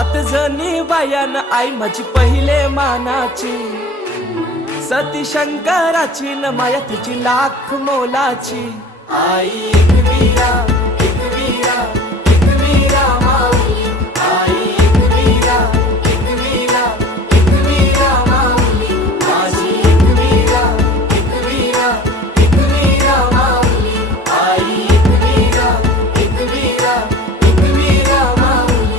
सात जणी बायान आई माझी पहिले मानाची, सती शंकराची न माया तिची लाख मोलाची. आई एक वीरा